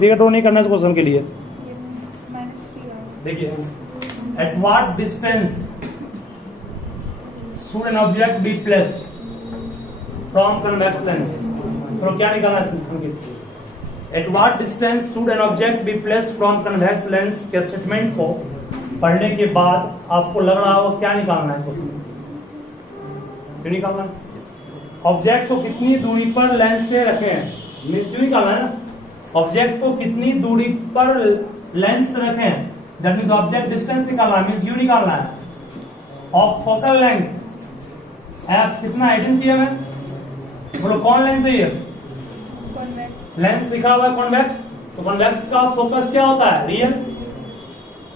Figure draw नहीं करना इस क्वेश्चन के लिए। देखिए, at what distance should an object be placed from convex lens. तो क्या निकालना है? At what distance should an object be placed from convex lens के स्टेटमेंट को पढ़ने के बाद आपको लग रहा होगा क्या निकालना है क्वेश्चन। क्यों निकालना है? ऑब्जेक्ट को कितनी दूरी पर लेंस से रखें, मींस क्यों निकालना है ना। ऑब्जेक्ट को कितनी दूरी पर लेंस से रखें, दैट मींस ऑब्जेक्ट डिस्टेंस निकालना है, मींस यू निकालना है। ऑफ फोकल लेंथ एफ कितना 18 cm है। बोलो कौन लेंस है ये? लेंस लिखा हुआ है कॉन्वेक्स, तो कॉन्वेक्स का फोकस क्या होता है? रियल।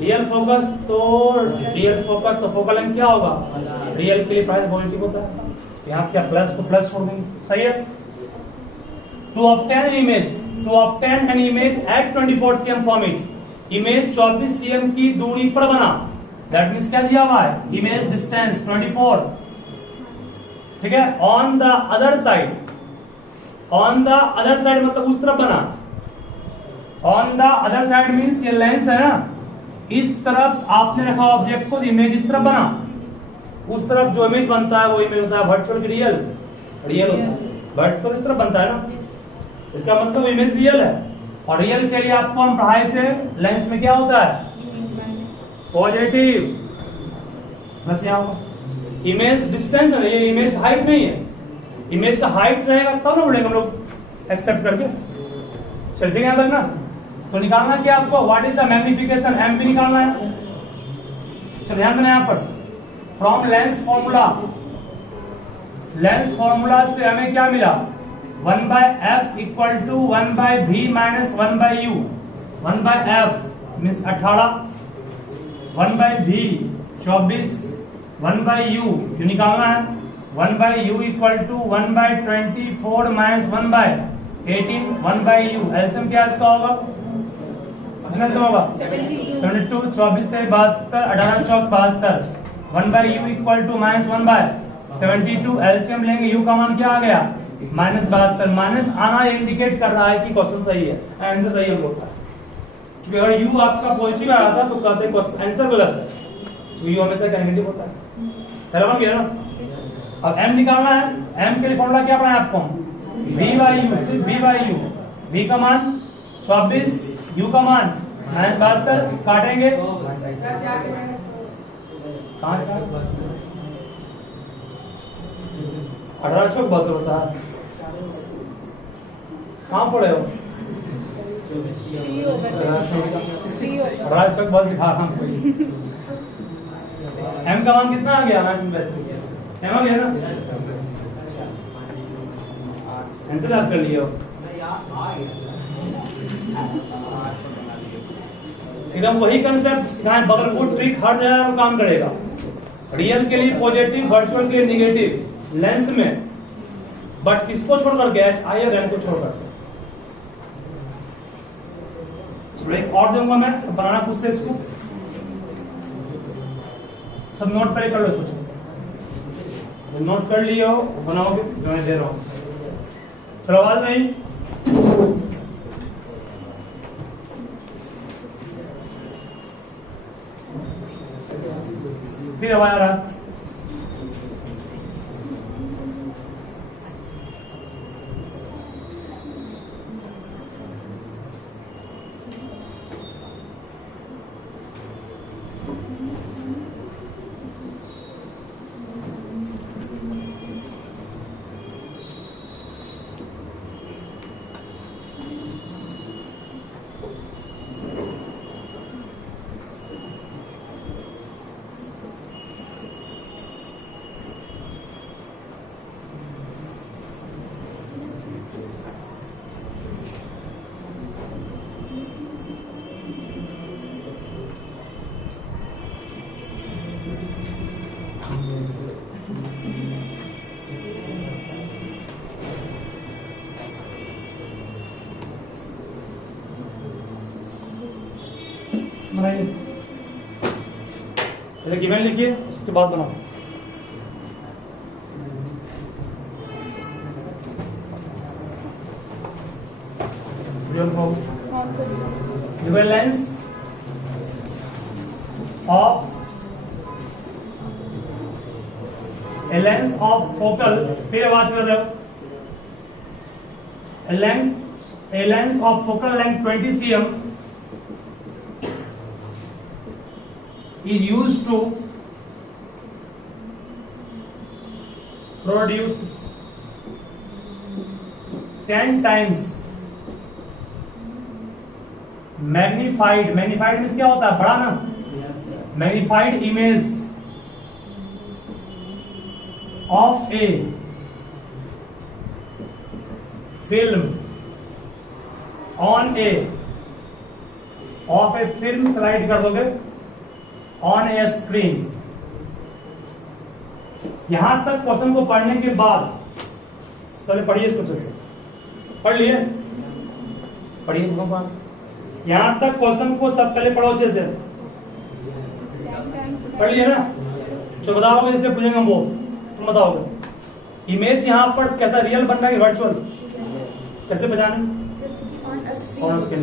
रियल फोकस तो फोकल लेंथ क्या होगा? रियल के लिए प्राइस पॉजिटिव होता है। यहाँ क्या प्लस को प्लस छोड़ देंगे, सही है। To obtain an image at 24 cm from it, image 24 cm की दूरी पर बना, दैट मीन्स क्या दिया हुआ है? इमेज डिस्टेंस 24, ठीक है। ऑन द अदर साइड मतलब उस तरफ बना। On the other side means ये लेंस है ना, इस तरफ आपने रखा ऑब्जेक्ट को, इमेज इस तरफ बना। उस तरफ जो इमेज बनता है वो इमेज होता है वर्चुअल की रियल होता है। वर्चुअल इस तरफ बनता है ना, इसका मतलब इमेज रियल है। और रियल के लिए आपको हम पढ़ाए थे लेंस में क्या होता है? पॉजिटिव। बस यहाँ इमेज डिस्टेंस है, ये इमेज हाइट नहीं है। इमेज का हाइट रहेगा तब ना बोलेंगे हम लोग एक्सेप्ट करके। चल ठीक है यहाँ तक ना। तो निकालना क्या आपको? What is the magnification, m भी निकालना है। चल ध्यान देना यहाँ पर, फ्रॉम लेंस फॉर्मूला से हमें क्या मिला? 1/f equal to 1/v minus 1/u। 1/f means 18, 1/v 24, 1/u जो निकालना है 1/u equal to 1/24 minus 1/18, 1/u LCM क्या इसका होगा? कितना होगा? 72, 24 से 72, 18 चौक 72, 1/u equal to minus 1/72, LCM लेंगे, u का मान क्या आ गया? -72। माइनस आना ये इंडिकेट कर रहा है कि क्वेश्चन सही है, आंसर सही है बोलता है। क्योंकि अगर u आपका पॉजिटिव आ रहा था तो कहते हैं आंसर गलत है, तो u हमेशा नेगेटिव होता है। बराबर गया ना। अब m निकालना है, m के लिए फॉर्मूला क्या पढ़ा है आपको? v/u, सिर्फ v/u। v का मान 24, u का मान -72, काटेंगे कहाँ 18 चौक 72 होता है। कहाँ पढ़े हो? 18 चौक बस दिखा रहा हूँ। m का मान कितना आ गया? m आ गया ना, आंसर याद कर लियो एकदम वही कंसेप्ट जहां बगल वो ट्रिक हर जगह वो काम करेगा। रियल के लिए पॉजिटिव, वर्चुअल के लिए निगेटिव लेंस में, बट किसको छोड़ करके? HI और M को छोड़ करके। एक और दूंगा मैं, सब बनाना खुद से, इसको सब नोट पर कर लो, सोचो नोट कर लियो, बनाओगे जो मैं दे रहा हूं। चलो आवाज नहीं, फिर आवाज आ रहा। पहले गिवन लिखिए, उसके बाद बनाओ। Real problem lens of a length of focal, फिर आवाज कर रहे हो, a length of focal length 20 cm is used to produce 10 times magnified means क्या होता है, बड़ा ना, magnified image of a film on a film slide कर दोगे on a screen। यहां तक क्वेश्चन को पढ़ने के बाद चलिए पढ़िए, इसको अच्छे से पढ़ लिए, पढ़िए यहां तक क्वेश्चन को सब पहले पढ़ो अच्छे से, पढ़ लिए ना। जो बताओगे जिससे पूछेंगे हम वो तुम बताओगे। इमेज यहाँ पर कैसा रियल बन रहा है, वर्चुअल कैसे पहचाने, ऑन स्क्रीन,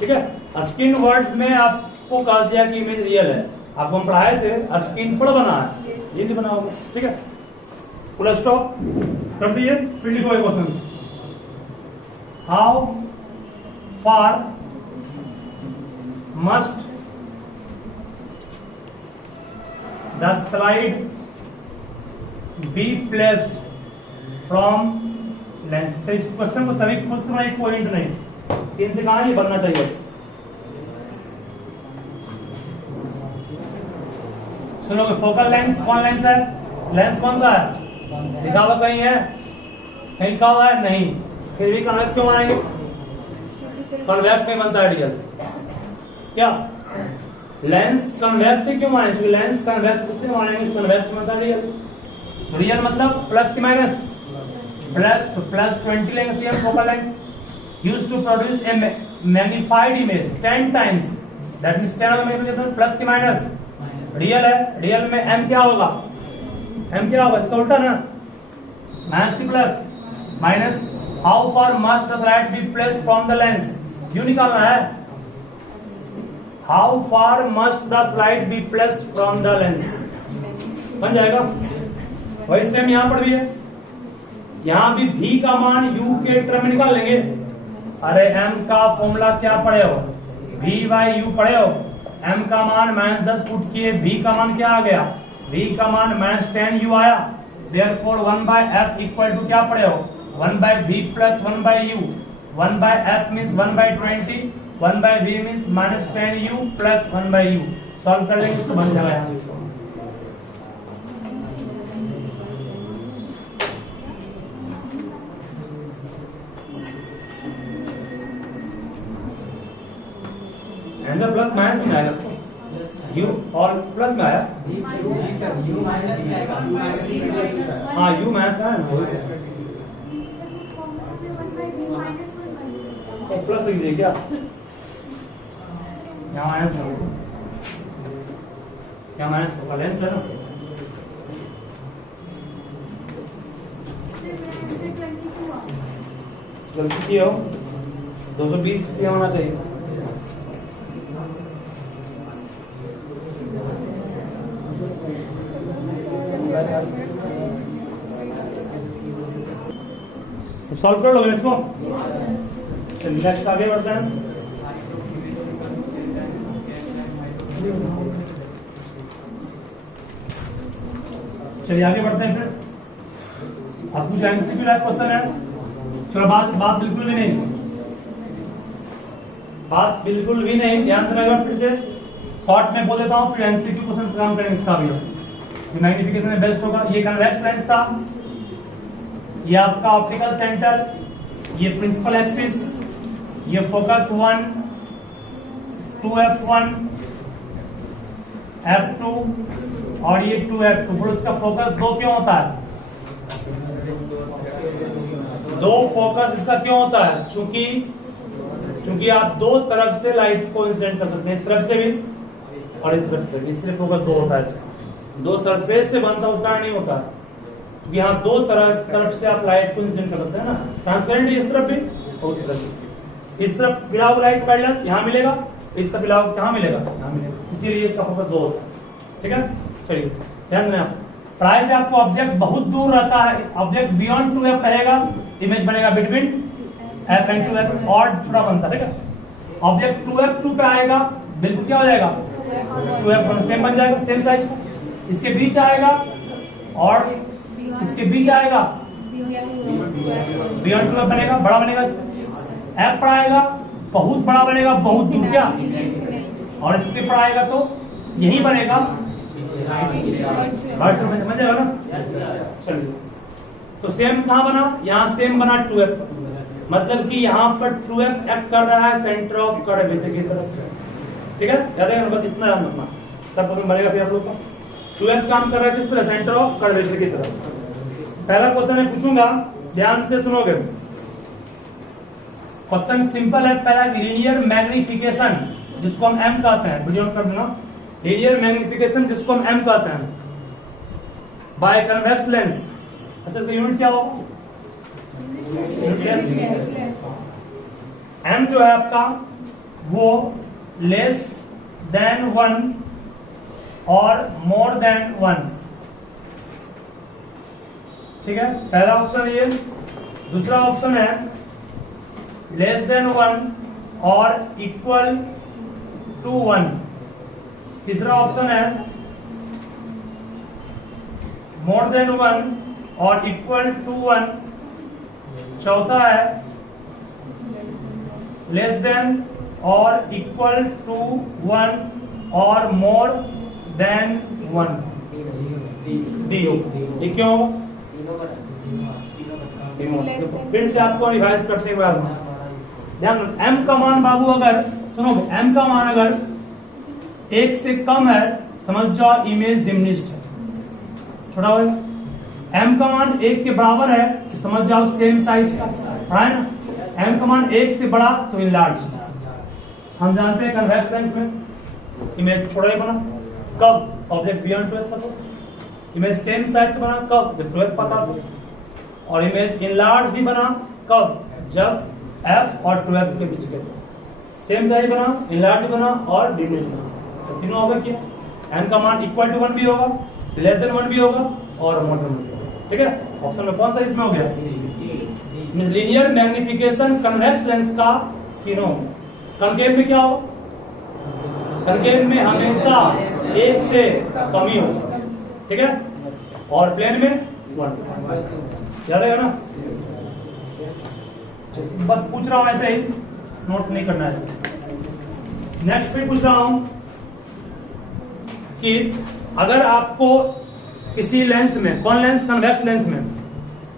ठीक है। स्क्रीन वर्ड में आपको कहा दिया कि इमेज रियल है, आपको हम पढ़ाए थे स्क्रीन पर बना है, ये नहीं बना होगा, ठीक है। फुल स्टॉप कर दिए, फिर लिखो एक question, how far must the slide be placed from lens. इस क्वेश्चन को सभी खुद सुना, एक पॉइंट नहीं, इनसे कहा ये बनना चाहिए। सुनोगे, फोकल लेंथ कौन लेंस है, लेंस कौन सा है, लिखा हुआ कहीं है, कहीं लिखा हुआ है नहीं, फिर भी कन्वेक्स क्यों मानेंगे, कन्वेक्स नहीं बनता है रियल, क्या लेंस कन्वेक्स से क्यों मानेंगे, क्योंकि लेंस कन्वेक्स इसलिए मानेंगे, कन्वेक्स बनता है रियल। रियल मतलब प्लस की माइनस, प्लस 20 लेंगे cm focal length, used to produce a magnified image 10 times, that means 10 magnification plus की माइनस। रियल है, रियल में m क्या होगा, m क्या होगा, इसका उल्टा ना, माइनस की plus minus. How far must the slide be placed from the lens, क्यों निकालना है, how far must the slide be placed from the lens, बन जाएगा। वही सेम यहां पर भी है, यहां भी v का मान u के टर्म में निकाल लेंगे। अरे m का फॉर्मूला क्या पढ़े हो, v बाई u पढ़े हो, m का मान -10 पुट किए, v का मान क्या आ गया, v का मान -10u आया, देयरफॉर 1/f इक्वल टू क्या पढ़े हो, 1/v plus 1/u, 1/f means 1/20, 1/v means -10u plus 1/u। Solve कर लेंगे इसको, बन जाएगा यहाँ। आंसर प्लस माइनस में आएगा, u और प्लस में आया, हाँ u माइनस का है, तो प्लस लिख दीजिए क्या, यहाँ माइनस में, यहाँ माइनस होगा, लेंस है ना, गलती की हो, 220 से होना चाहिए। सॉल्व कर लोगे इसको, नेक्स्ट आगे बढ़ते हैं। चलिए आगे बढ़ते हैं, फिर अब कुछ एमसीक्यू लाइक क्वेश्चन है। चलो बात बिल्कुल भी नहीं, बात बिल्कुल भी नहीं, ध्यान रखना। फिर से शॉर्ट में बोल देता हूँ, फिर एमसीक्यू क्वेश्चन काम करेंगे इसका भी, मैग्निफिकेशन में बेस्ट होगा। ये कन्वेक्स लेंस था, ये आपका ऑप्टिकल सेंटर, ये प्रिंसिपल एक्सिस, ये फोकस 1, 2f1, f2 और ये 2f2। फिर उसका फोकस 2 क्यों होता है, 2 फोकस इसका क्यों होता है, चूंकि आप 2 तरफ से लाइट को इंसिडेंट कर सकते हैं, इस तरफ से भी और इस तरफ से भी, इसलिए फोकस 2 होता है। इसका 2 सरफेस से बनता उतना नहीं होता, यहाँ 2 तरफ से आप लाइट को इंसिडेंट कर सकते हैं ना, ट्रांसपेरेंट इस तरफ भी और उस तरफ भी। इस तरफ विदाउट राइट पैरेलल यहाँ मिलेगा, इस तरफ विदाउट कहाँ मिलेगा, यहाँ मिलेगा, इसीलिए इसका फोकस 2 होता है। ठीक है, चलिए ध्यान दें आप। प्रायः आपको ऑब्जेक्ट बहुत दूर रहता है, ऑब्जेक्ट बियॉन्ड 2f रहेगा, इमेज बनेगा बिटवीन f एंड 2f, और थोड़ा बनता है। ठीक है, ऑब्जेक्ट 2f 2 पे आएगा, बिल्कुल क्या हो जाएगा 2f सेम बन जाएगा, सेम साइज। इसके बीच आएगा और इसके बीच आएगा बियॉन्ड 2f बनेगा, बड़ा बनेगा। f पर आएगा बहुत बड़ा बनेगा, बहुत दूर क्या, और इसके पर आएगा तो यही बनेगा, समझ जाएगा ना। चलिए, तो सेम कहाँ बना, यहाँ सेम बना 2f, मतलब कि यहाँ पर 2f एक्ट कर रहा है सेंटर ऑफ कर्वेचर की तरफ। ठीक है, याद है, बस इतना याद रखना, सब कुछ बनेगा फिर आप लोग का। 2f काम कर रहा है किस तरह, सेंटर ऑफ कर्वेचर की तरफ। पहला क्वेश्चन मैं पूछूंगा, ध्यान से सुनोगे। क्वेश्चन सिंपल है, पहला लीनियर मैग्निफिकेशन जिसको हम m कहते हैं, वीडियो कर देना, लीनियर मैग्निफिकेशन जिसको हम m कहते हैं बाय कन्वेक्स लेंस। अच्छा, इसका यूनिट क्या होगा, m जो है आपका वो लेस देन 1 और मोर देन 1। ठीक है, पहला ऑप्शन ये। दूसरा ऑप्शन है लेस देन 1 और इक्वल टू 1। तीसरा ऑप्शन है मोर देन 1 और इक्वल टू 1। चौथा है लेस देन और इक्वल टू 1 और मोर देन 1। डी हो, ये क्यों, फिर से आपको रिवाइज करते हुए ध्यान, m का मान बाबू अगर सुनो, m का मान अगर 1 से कम है समझ जाओ इमेज डिमिनिश्ड है, छोटा हो। m का मान 1 के बराबर है तो समझ जाओ सेम साइज का है ना। m का मान 1 से बड़ा तो इनलार्ज। हम जानते हैं कन्वेक्स लेंस में इमेज छोटा ही बना कब, ऑब्जेक्ट बियॉन्ड 2f था, इमेज सेम साइज का बना कब, जब 2f पता था, और इमेज इनलार्ज भी बना कब, जब f और 2f के बीच के सेम साइज बना, इनलार्ज भी बना और डिमिनिश बना। तो तीनों होगा क्या, m का मान इक्वल टू 1 भी होगा, लेस देन 1 भी होगा और मोर देन 1 भी होगा। ठीक है, ऑप्शन में कौन सा इसमें हो गया, लीनियर मैग्निफिकेशन कन्वेक्स लेंस का तीनों। कनकेव में क्या हो, कनकेव में हमेशा 1 से कम ही होगा। ठीक है, और प्लेन में 1। याद है ना, बस पूछ रहा हूं, ऐसे ही नोट नहीं करना है। नेक्स्ट पे पूछ रहा हूं कि अगर आपको किसी लेंस में, कौन लेंस, कन्वेक्स लेंस में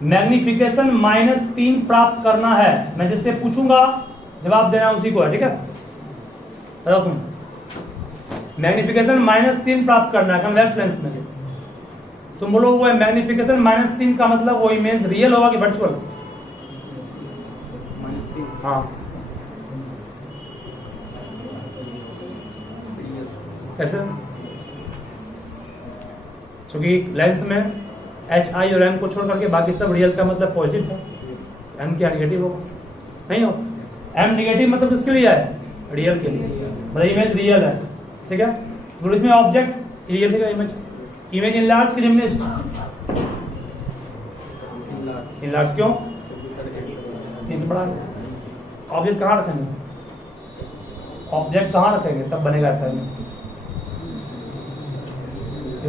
मैग्निफिकेशन -3 प्राप्त करना है, मैं जिससे पूछूंगा जवाब देना उसी को है। ठीक है, बताओ तुम, मैग्निफिकेशन -3 प्राप्त करना है कन्वेक्स लेंस में, तुम बोलो वो मैग्निफिकेशन -3 का मतलब वो इमेज रियल होगा कि वर्चुअल। हाँ, कैसे, क्योंकि लेंस में HI और M को छोड़ करके बाकी सब रियल का मतलब पॉजिटिव था, M क्या नेगेटिव होगा, नहीं हो। M नेगेटिव मतलब किसके लिए है, रियल के लिए, मतलब इमेज रियल है। ठीक है, तो इसमें ऑब्जेक्ट रियल है, इमेज इनलार्ज की डिमिनिश्ड, इनलार्ज क्यों, बड़ा। ऑब्जेक्ट कहाँ रखेंगे, ऑब्जेक्ट कहाँ रखेंगे तब बनेगा ऐसा इमेज,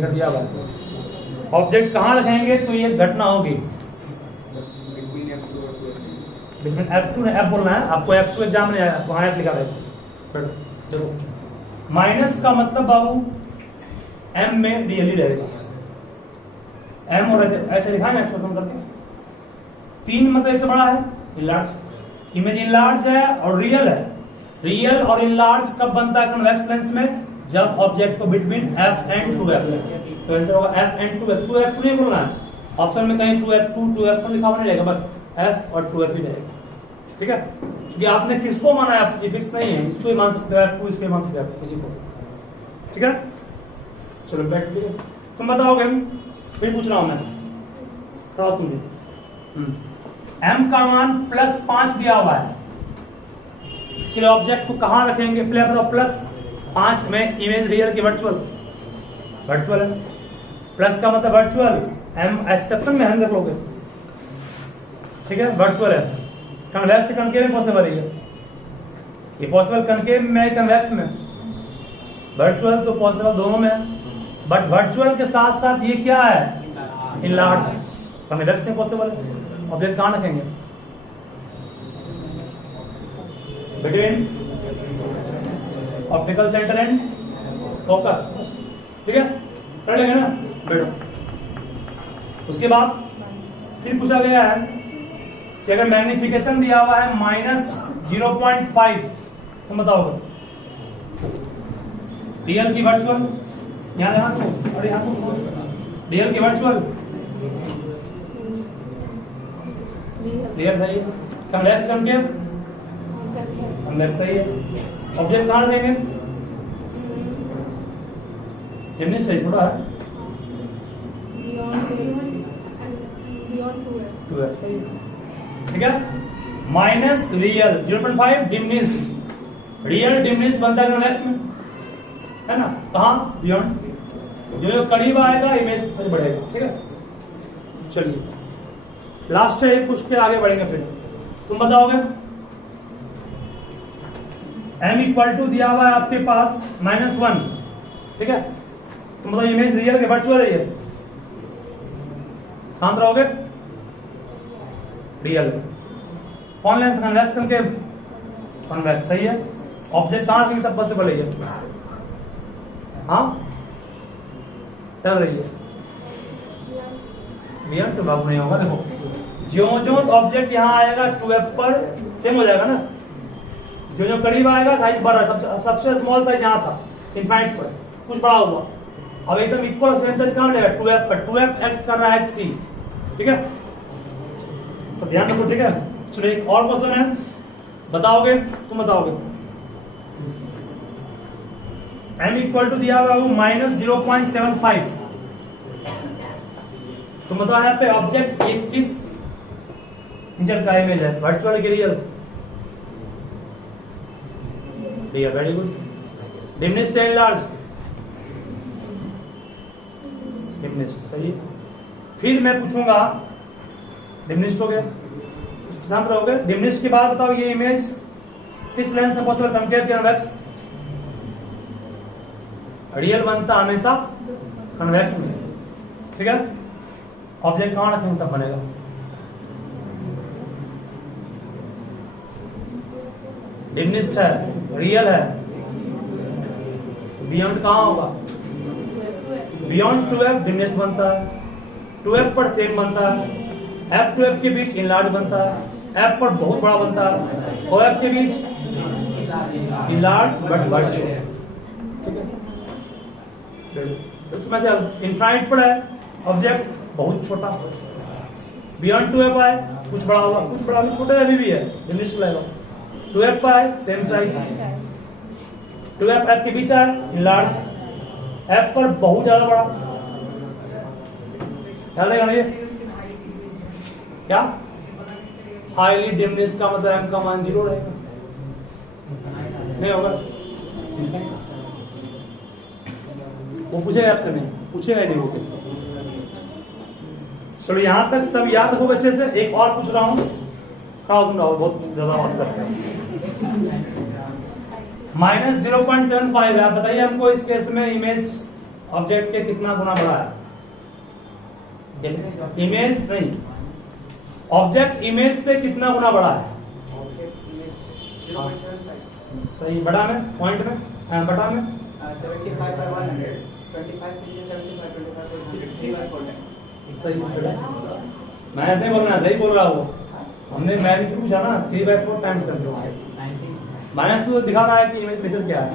दिया बात। ऑब्जेक्ट कहाँ रखेंगे तो ये घटना होगी, बिटवीन F2 F बोलना है आपको, F2 एग्जाम नहीं आया, वहां F लिखा रहेगा। देखो माइनस का मतलब बाबू M में रियली रहेगा, M और ऐसे लिखा है एक्सप्रेशन करके। 3 मतलब 1 से बड़ा है, इनलार्ज, इमेज इनलार्ज है और रियल है। रियल और इनलार्ज कब बनता है कन्वेक्स लेंस में, जब ऑब्जेक्ट को बिटवीन F एंड 2F, तो आंसर होगा F एंड 2F। 2F नहीं बोलना है, ऑप्शन में कहीं 2F2 2F1 लिखा हुआ नहीं रहेगा, बस F और 2F ही रहेगा। ठीक है, क्योंकि आपने किसको माना है, ये फिक्स नहीं है, इसको ही मान सकते हो F2, इसको ही मान सकते हो किसी को। ठीक है, चलो बैठ के तुम बताओगे, फिर पूछ रहा हूं मैं, तुम M का मान +5 दिया हुआ है, इसलिए ऑब्जेक्ट को कहाँ रखेंगे, प्लस 5 में इमेज रियल की वर्चुअल है, प्लस का मतलब वर्चुअल, एम एक्सेप्शन में हम रख लोगे, ठीक है, वर्चुअल है। कन्वेक्स से कनकेव में पॉसिबल है, ये पॉसिबल कनकेव में, कन्वेक्स में, वर्चुअल तो पॉसिबल दोनों में, बट वर्चुअल के साथ साथ ये क्या है, इनलार्ज, कन्वेक्स में पॉसिबल है। ऑब्जेक्ट कहाँ रखेंगे, between optical centre and focus, ठीक है, कर लेंगे ना, बैठो। उसके बाद फिर पूछा गया है कि अगर मैग्निफिकेशन दिया हुआ है -0.5 तो बताओगे रियल की वर्चुअल, यहाँ रियल की वर्चुअल, रियल सही है, कन्वेक्स कनकेव, कन्वेक्स सही है। ऑब्जेक्ट कहाँ देंगे, इमेज सही छोड़ा है, ठीक है, minus real 0.5 diminished, real diminished बनता है कन्वेक्स में, है ना, कहाँ, बियॉन्ड, जो करीब आएगा इमेज सच बढ़ेगा, ठीक है। चलिए लास्ट है, कुछ के आगे बढ़ेंगे, फिर तुम बताओगे m इक्वल टू दिया हुआ है आपके पास -1, ठीक है, तो मतलब इमेज रियल के वर्चुअल है, ये शांत रहोगे, रियल, कौन लेंस, कन्वेक्स कनकेव, कन्वेक्स सही है। ऑब्जेक्ट कहां रखेंगे तब पॉसिबल है ये, हाँ तब रही है, बियॉन्ड तो बाबू नहीं होगा, देखो जो ऑब्जेक्ट यहाँ आएगा 2f पर सेम हो जाएगा ना, जो करीब आएगा साइज बढ़ रहा है, सबसे स्मॉल साइज यहाँ था इनफाइनाइट पर, कुछ बड़ा हुआ, अब एकदम इक्वल सेम साइज कहाँ मिलेगा, 2f पर, 2f एक्ट कर रहा है c, ठीक है, तो ध्यान रखो, ठीक है। चलो एक और क्वेश्चन है, बताओगे, तुम बताओगे, m इक्वल टू दिया हुआ है -0.75, तो मतलब यहाँ पे ऑब्जेक्ट किस इंचर का इमेज है, वर्चुअल के रियल, वेरी गुड, डिमिनिश्ड या इनलार्ज, डिमिनिश्ड सही। फिर मैं पूछूंगा, डिमिनिश्ड हो गया, शांत रहोगे, डिमिनिश्ड के बाद बताओ ये इमेज किस लेंस में पॉसिबल, कनकेव या कन्वेक्स, रियल बनता हमेशा कन्वेक्स में, ठीक है। ऑब्जेक्ट कहां रखेंगे तब बनेगा, डिमिनिश्ड है, रियल है, बियॉन्ड कहां होगा, बियॉन्ड 2f डिमिनिश्ड बनता है, 2f पर सेम बनता है, f to f के बीच इनलार्ज बनता है, f पर बहुत बड़ा बनता है, और f के बीच इनलार्ज बट वर्चुअल, ठीक है। उसमें से इनफाइनाइट पर है ऑब्जेक्ट बहुत छोटा, बियॉन्ड 2f आए कुछ बड़ा होगा, कुछ बड़ा भी, छोटा अभी भी है, डिमिनिश्ड लगेगा, 2f पर आए सेम साइज, 2f f के बीच आए इनलार्ज, f पर बहुत ज्यादा बड़ा, ध्यान देगा ना ये क्या, हाईली डिमिनिश्ड का मतलब m का मान 0 रहेगा, नहीं होगा, वो पूछेगा आपसे, नहीं पूछेगा नहीं वो किस। चलो यहां तक सब याद रखो अच्छे से। एक और पूछ रहा हूं, कहा दूंगा, बहुत ज्यादा बात करते हैं। -0.75 है, आप बताइए हमको इस केस में इमेज ऑब्जेक्ट के कितना गुना बड़ा है, इमेज नहीं, ऑब्जेक्ट इमेज से कितना गुना बड़ा है, सही, बड़ा में, पॉइंट में, बटा में 75 सही, मैं नहीं बोल रहा, सही बोल रहा वो, हमने मैंने पूछा ना 3/4 टाइम्स कर सकते, मैंने तो दिखा रहा है कि इमेज मेजर क्या है,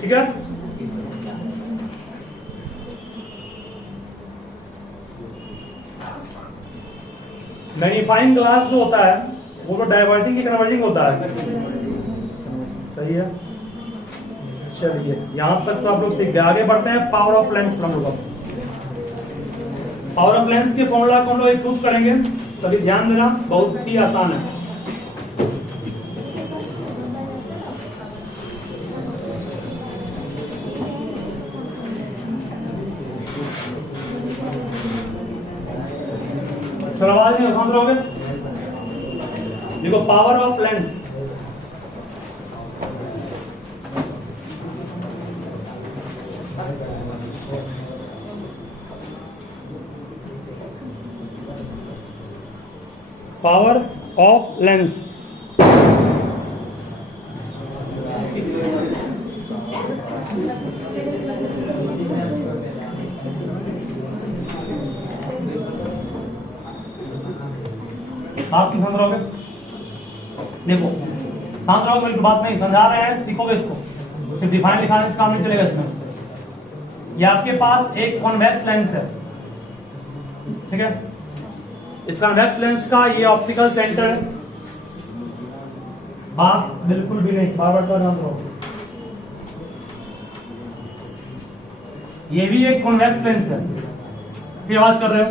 ठीक है। मैग्नीफाइंग ग्लास जो होता है वो तो डाइवर्जिंग की कन्वर्जिंग होता है, सही है। चलिए यहां तक तो आप लोग सीख गए, आगे बढ़ते हैं पावर ऑफ लेंस पर हम लोग। पावर ऑफ लेंस के फॉर्मूला को हम लोग प्रूव करेंगे, सभी ध्यान देना, बहुत ही आसान है। बता देंगे, समझ रहोगे? देखो power of lens, power of lens आप क्यों समझ रहोगे? देखो शांत रहोगे, मेरी बात नहीं समझा रहे हैं, सीखोगे इसको, सिर्फ डिफाइन लिखाने से काम नहीं चलेगा इसमें। ये आपके पास एक कॉन्वेक्स लेंस है, ठीक है? इस कॉन्वेक्स लेंस का ये ऑप्टिकल सेंटर है, बात बिल्कुल भी नहीं, बार बार ध्यान रहो। ये भी एक कॉन्वेक्स लेंस है, फिर आवाज कर रहे हो,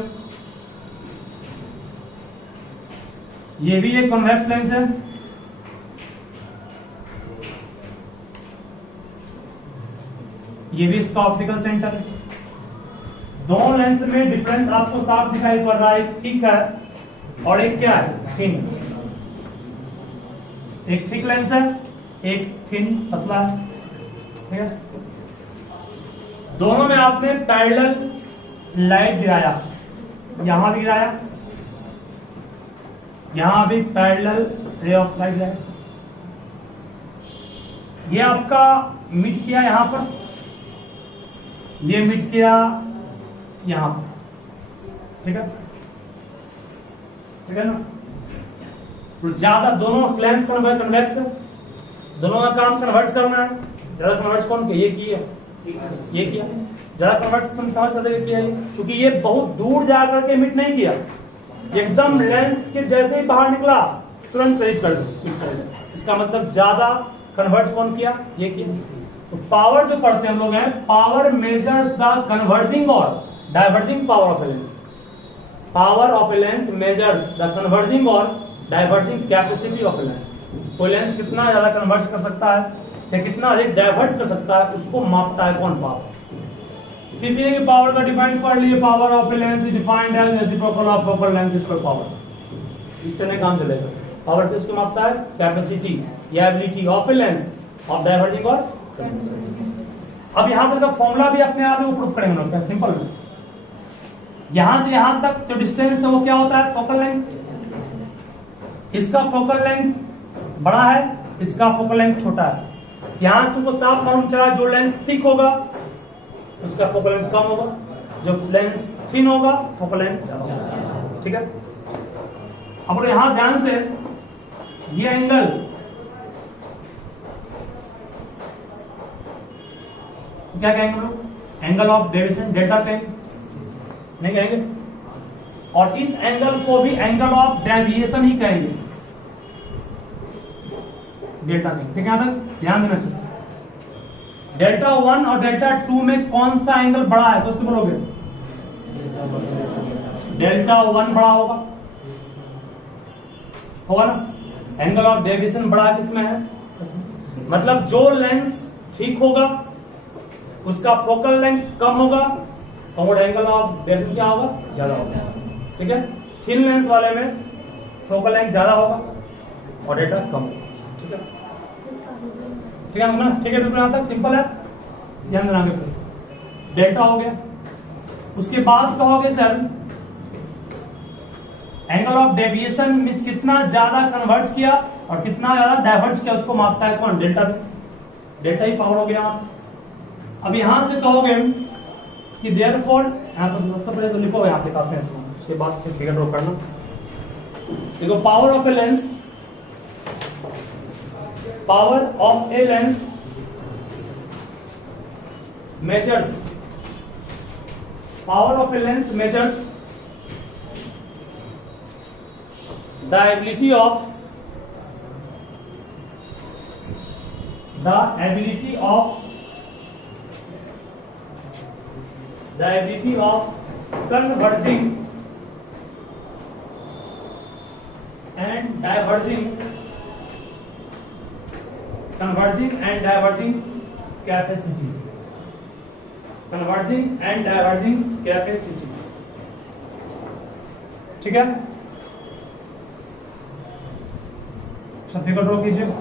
ये भी एक कॉन्वेक्स लेंस है, ये भी इसका ऑप्टिकल सेंटर है। दोनों लेंस में डिफरेंस आपको साफ दिखाई पड़ रहा है, एक थिक है और एक क्या है, थिन। एक थिक लेंस है, एक थिन पतला है, ठीक है? दोनों में आपने पैरेलल लाइट गिराया, यहां भी गिराया, यहां भी पैरेलल रे ऑफ लाइट गिराया। ये आपका मिट किया यहां पर, ये मिट किया यहां पर, ठीक है? ठीक है ना? तो ज्यादा दोनों लेंस कन्वेक्स है, दोनों का काम कन्वर्ट करना है। ज्यादा कन्वर्ट कौन किया? ये किया, ये किया। ज्यादा कन्वर्ट समझ कैसे किया? क्योंकि ये बहुत दूर जाकर के मिट नहीं किया, एकदम लेंस के जैसे ही बाहर निकला तुरंत करीब कर दिया। इसका मतलब ज्यादा कन्वर्ट कौन किया? ये किया। तो पावर जो पढ़ते हम लोग हैं, पावर मेजर्स द कन्वर्जिंग और diverging power of a lens. Power of a lens measures the converging और diverging capacity of a lens. कोई लेंस कितना ज्यादा कन्वर्ट कर सकता है या कितना अधिक डाइवर्ट कर सकता है, उसको मापता है कौन? पावर। सीपीए की पावर का डिफाइन पढ़ लिए, power of a lens is defined as reciprocal of focal length square power. इससे नहीं काम चलेगा। पावर किसको मापता है? कैपेसिटी या ability of a lens of diverging और। अब यहां तक का फॉर्मूला भी अपने आप ही प्रूफ करेंगे ना, सिंपल है। यहां से यहां तक जो डिस्टेंस है वो क्या होता है? Focal length. इसका फोकल लेंथ बड़ा है, इसका फोकल लेंथ छोटा है। यहां से तुमको साफ मालूम चला, जो लेंस थिक होगा उसका फोकल लेंथ कम होगा, जो लेंस थिन होगा फोकल लेंथ ज्यादा होगा, ठीक है? अब यहां ध्यान से, ये एंगल क्या कहेंगे लोग? एंगल ऑफ डेविएशन, डेल्टा कहेंगे, नहीं कहेंगे? और इस एंगल को भी एंगल ऑफ डेविएशन ही कहेंगे, डेल्टा नहीं, ठीक है? यहां तक ध्यान देना चाहिए। डेल्टा 1 और डेल्टा 2 में कौन सा एंगल बड़ा है? तो उसको बोलोगे डेल्टा 1 बड़ा होगा ना? एंगल ऑफ डेविएशन बड़ा किसमें है? मतलब जो लेंस ठीक होगा उसका फोकल लेंथ कम होगा और एंगल ऑफ डेविएशन क्या होगा? ज्यादा होगा, ठीक है? थिन लेंस वाले में फोकल लेंथ ज्यादा होगा और डेल्टा कम होगा, ठीक है? ठीक है ना? ठीक है, बिल्कुल यहां तक सिंपल है, ध्यान देना। फिर डेल्टा हो गया, उसके बाद कहोगे सर एंगल ऑफ डेविएशन में कितना ज्यादा कन्वर्ट किया और कितना ज्यादा डाइवर्ट किया, उसको मापता है कौन? डेल्टा। डेल्टा ही पावर हो गया। अब यहां से कहोगे कि देयरफॉर, यहां पर सबसे पहले तो लिखो यहां पे काफी इसको, उसके बाद फिर फिगर ड्रॉ करना। देखो power of a lens, power of a lens measures, power of a lens measures the ability of converging and diverging capacity, converging and diverging capacity, ठीक है? सब फिगर ड्रॉ कीजिए।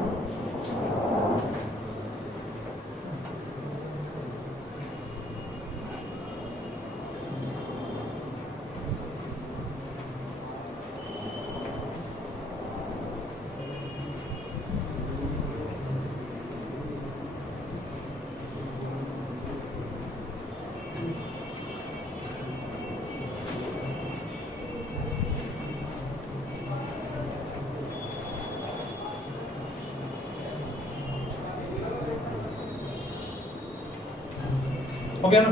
हो गया ना?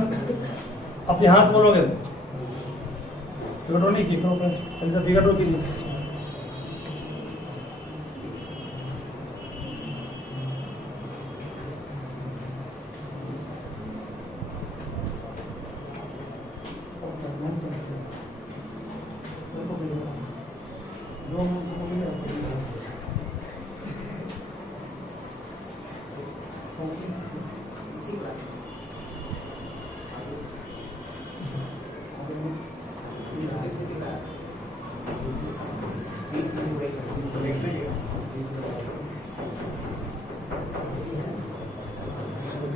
अब यहां से बोलोगे फिगर ड्रॉ नहीं की, फिगर ड्रॉ कीजिए।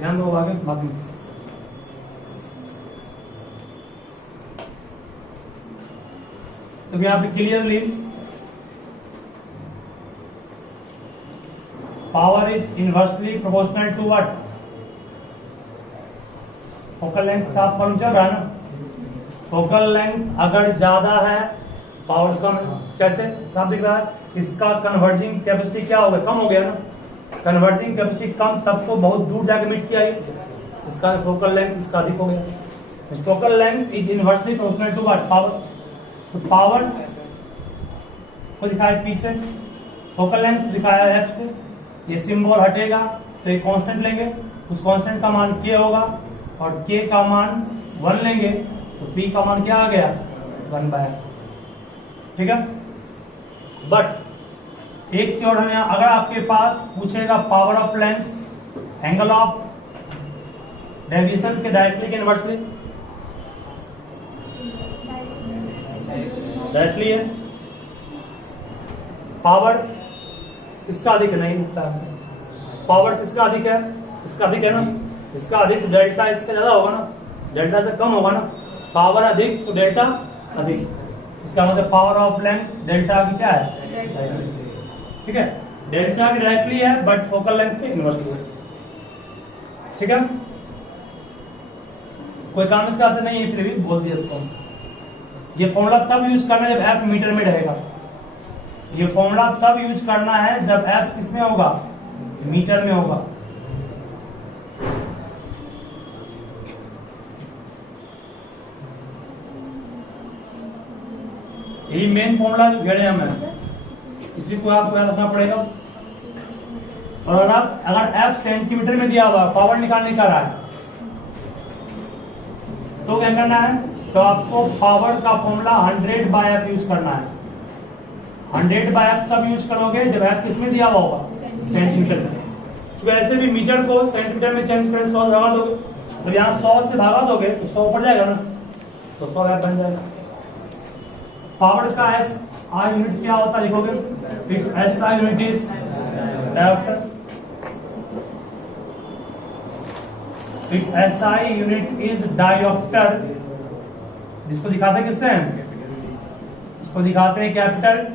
ध्यान दो आगे बाद में। तो यहाँ पे clearly power is inversely proportional to what? Focal length साफ फॉर्म चल रहा है ना? फोकल लेंथ अगर ज्यादा है पावर कम है। कैसे? साफ दिख रहा है। इसका कन्वर्जिंग कैपेसिटी क्या हो गया? कम हो गया ना? कन्वर्जिंग कैपेसिटी कम तब तो बहुत दूर जाके मीट किया है। इसका फोकल लेंथ इसका अधिक हो गया। Focal length is inversely proportional to what? Power. तो पावर को दिखाया P से, फोकल लेंथ दिखाया F से। ये सिंबल हटेगा तो एक कांस्टेंट लेंगे, उस कांस्टेंट का मान K होगा और K का मान 1 लेंगे तो P का मान क्या आ गया? 1/f। ठीक है। बट एक चीज और है, अगर आपके पास पूछेगा power of lens, angle of deviation के डायरेक्टली के इनवर्सली? डायरेक्टली है। पावर किसका अधिक नहीं दिखता है? पावर किसका अधिक है? इसका अधिक है ना? इसका अधिक डेल्टा इसका ज्यादा होगा ना? डेल्टा से कम होगा ना? पावर अधिक तो डेल्टा अधिक। इसका मतलब पावर ऑफ लेंथ डेल्टा की क्या है? ठीक है। डेल्टा की डायरेक्टली है बट फोकल लेंथ के इनवर्सली है। ठीक है। कोई काम इसका से नहीं है, फिर भी बोल दिया इसको। ये फॉर्मूला तब यूज करना है जब एफ मीटर में रहेगा। ये फॉर्मूला तब यूज करना है जब एफ किसमें होगा? मीटर में होगा। यही मेन फॉर्मूला घेरे हमें, इसी को आपको याद रखना पड़ेगा। और अगर एफ सेंटीमीटर में दिया हुआ पावर निकालने का रहा है तो क्या करना है? तो आपको पावर का फॉर्मूला 100/f यूज करना है। 100/f तब यूज करोगे जब f किसमें दिया हुआ होगा? सेंटीमीटर में। तो ऐसे भी मीटर को सेंटीमीटर में चेंज करें, 100 भागा दोगे तो यहाँ 100 से भागा दोगे तो 100 ऊपर जाएगा ना, तो 100f बन जाएगा। पावर का SI यूनिट क्या होता है लिखोगे? Fix SI unit is dioptre. Fix SI unit is dioptre, जिसको दिखाते हैं किससे? इसको दिखाते हैं कैपिटल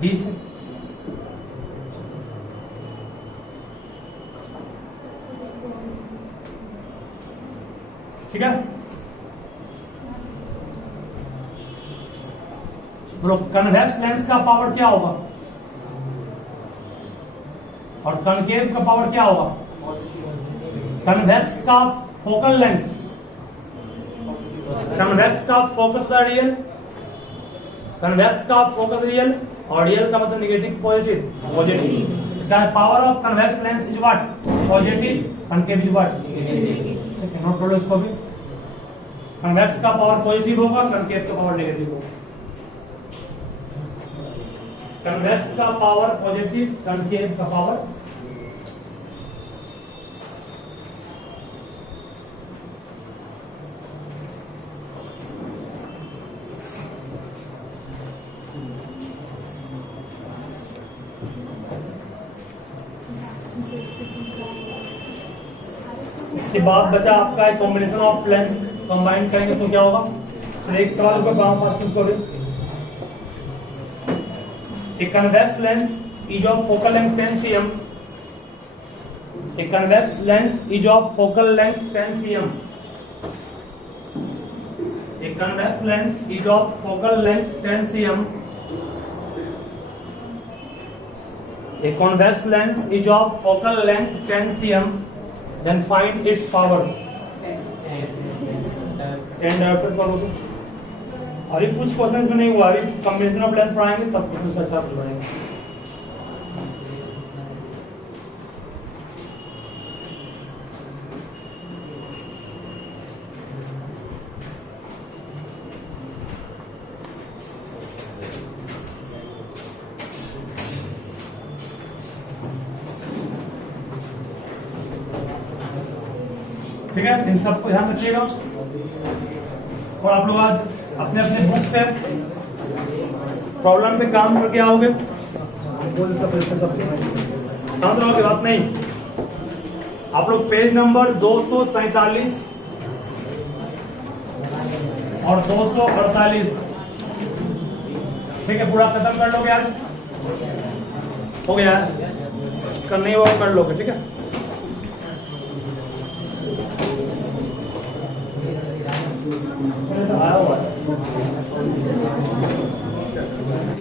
D से। ठीक है। बोलो कन्वेक्स लेंस का पावर क्या होगा और कनकेव का पावर क्या होगा? कन्वेक्स का फोकल लेंथ, कन्वेक्स का फोकस का रियल, कन्वेक्स का फोकस रियल और रियल का मतलब नेगेटिव पॉजिटिव पॉजिटिव। इसका power of convex lens is what? Positive, concave is what? ठीक है, नोट कर लो इसको भी। कन्वेक्स का पावर पॉजिटिव होगा, कनकेव का पावर नेगेटिव होगा। कन्वेक्स का पावर पॉजिटिव, कनकेव का पावर इसके बाद बचा आपका एक कॉम्बिनेशन ऑफ लेंस, कंबाइन करेंगे तो क्या होगा। चलिए एक सवाल को काम फर्स्ट उसको भी। A convex lens is of focal length 10 cm. A convex lens is of focal length 10 cm. A convex lens is of focal length 10 cm. A convex lens is of focal length 10 cm. Then find its power. 10 director करोगे। अभी कुछ questions में नहीं हुआ, अभी combination of lens पढ़ाएंगे तब कुछ अच्छा पढ़ाएंगे। ठीक है, इन सबको ध्यान रखिएगा और आप लोग आज अपने अपने बुक से प्रॉब्लम पे काम करके आओगे। शांत रहोगे, बात नहीं। आप लोग पेज नंबर 247 और 248 ठीक है पूरा खत्म कर लोगे आज। हो गया, इसका नहीं वो कर लोगे, ठीक है। आया हुआ है।